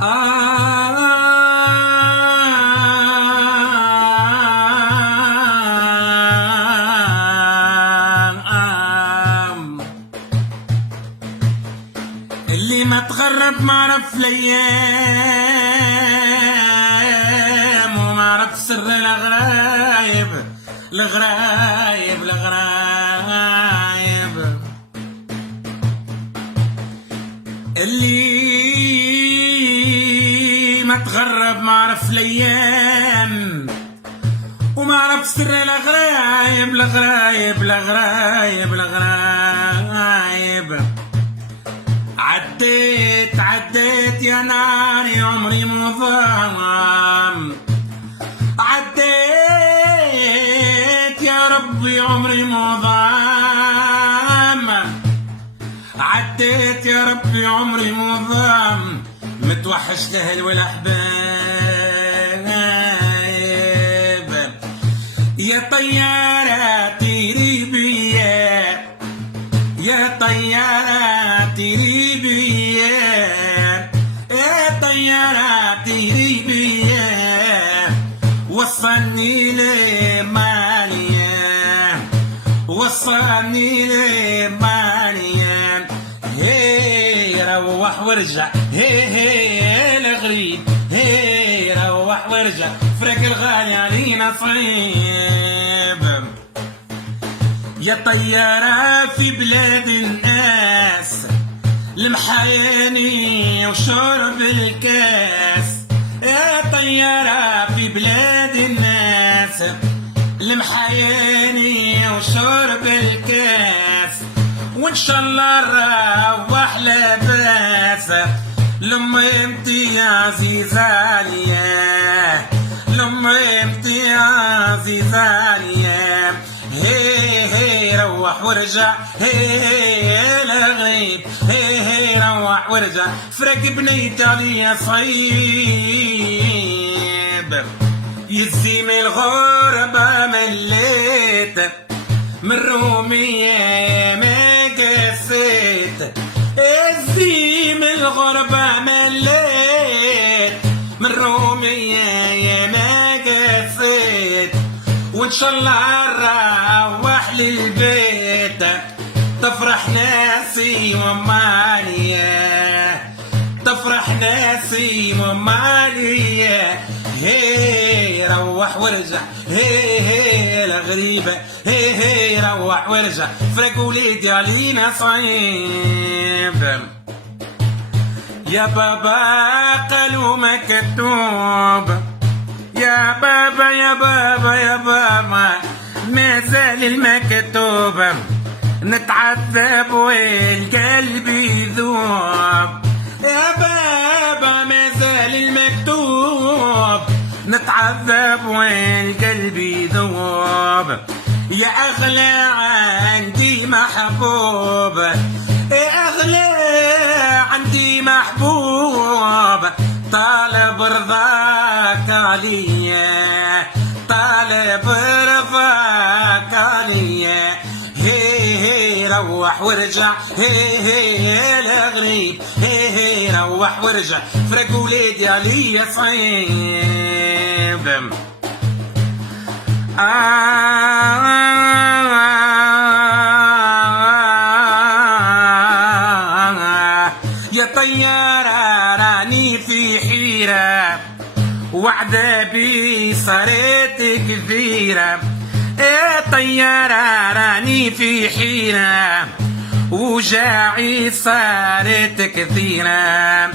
اللي ما تغرب ما عرف الايام وما عرف سر الغرايب الغرايب الغرايب. اللي ما تغرب ما عرف الايام وما عرف سر الغرايب الغرايب الغرايب الغرايب. عديت يا ناري عمري مظلم، عديت يا ربي عمري مظلم، عديت يا ربي عمري مظلم. متوحش الاهل والاحباب. يا طياراتي ليبيا يا طياراتي ليبيا يا طياراتي ليبيا. وصلني لماليا وصلني لماليا. هي روح وارجع هي الغريب هي روح وارجع. فرق الغالي علينا صعيب. يا طيارة في بلاد الناس المحياني وشرب الكاس. يا طيارة في بلاد الناس المحياني وشرب الكاس. وان شاء الله نروح لاباس لما امتي يا عزيزة عليا لما امتي يا عزيزة عليا. هي روح وارجع هي الغريب هي روح وارجع. فرق بنيت عليا صعيب. يزيم الغربة مليت من رومية ما قسيت. يزيم الغربة مليت من رومية ما قسيت. وان شاء الله نروح للبيت تفرح ناسي وماليا تفرح ناسي وماليا. هي روح وارجع هي الغريبة هي روح وارجع. فرق وليدي علينا صعيب. يا بابا قالوا مكتوب يا بابا يا بابا يا بابا ما زال المكتوب. نتعذب والقلب يذوب. يا بابا ما زال المكتوب. نتعذب والقلب يذوب. يا أغلى عندي محبوب يا أغلى عندي محبوب. طالب رضاك عليا طالب رضاك عليا. هي روح وارجع هي الغريب هي روح وارجع. فرق وليدي عليا صعيب. يا طيارة راني في حيرة وعذابي صارت كثيرة. يا طيارة راني في حيرة وجاعي صارت كثيرة.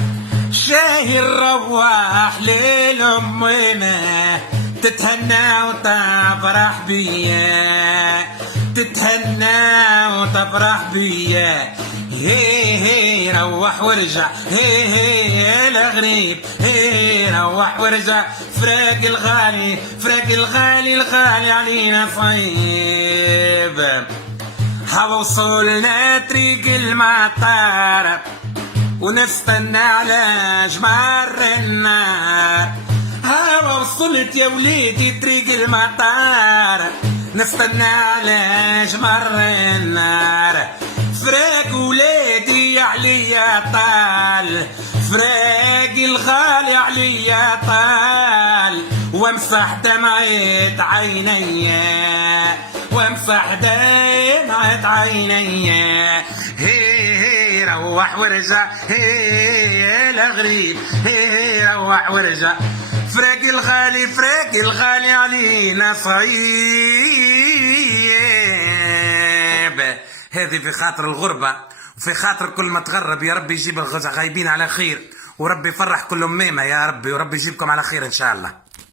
شاهي نروح للأمنا تتهنى وتفرح بيا تتهنى وتفرح بيا. هي روح وارجع هي الغريب هي روح وارجع. فراق الغالي فراق الغالي الغالي علينا صعيب. هوا وصلنا طريق المطار ونستنى على جمر النار. هوا وصلت يا وليدي طريق المطار نستنى على جمر النار. فراق ولادي عليا طال فراقي الغالي عليا طال وامسح دمعة عيني وامسح دمعة عيني. هي روح ورجع هي الغريب هي روح ورجع فراقي الغالي فراقي الغالي علينا صعيب. هذه في خاطر الغربة وفي خاطر كل ما تغرب. يا رب يجيب الغايبين على خير وربي يفرح كل أميمة يا ربي وربي يجيبكم على خير إن شاء الله.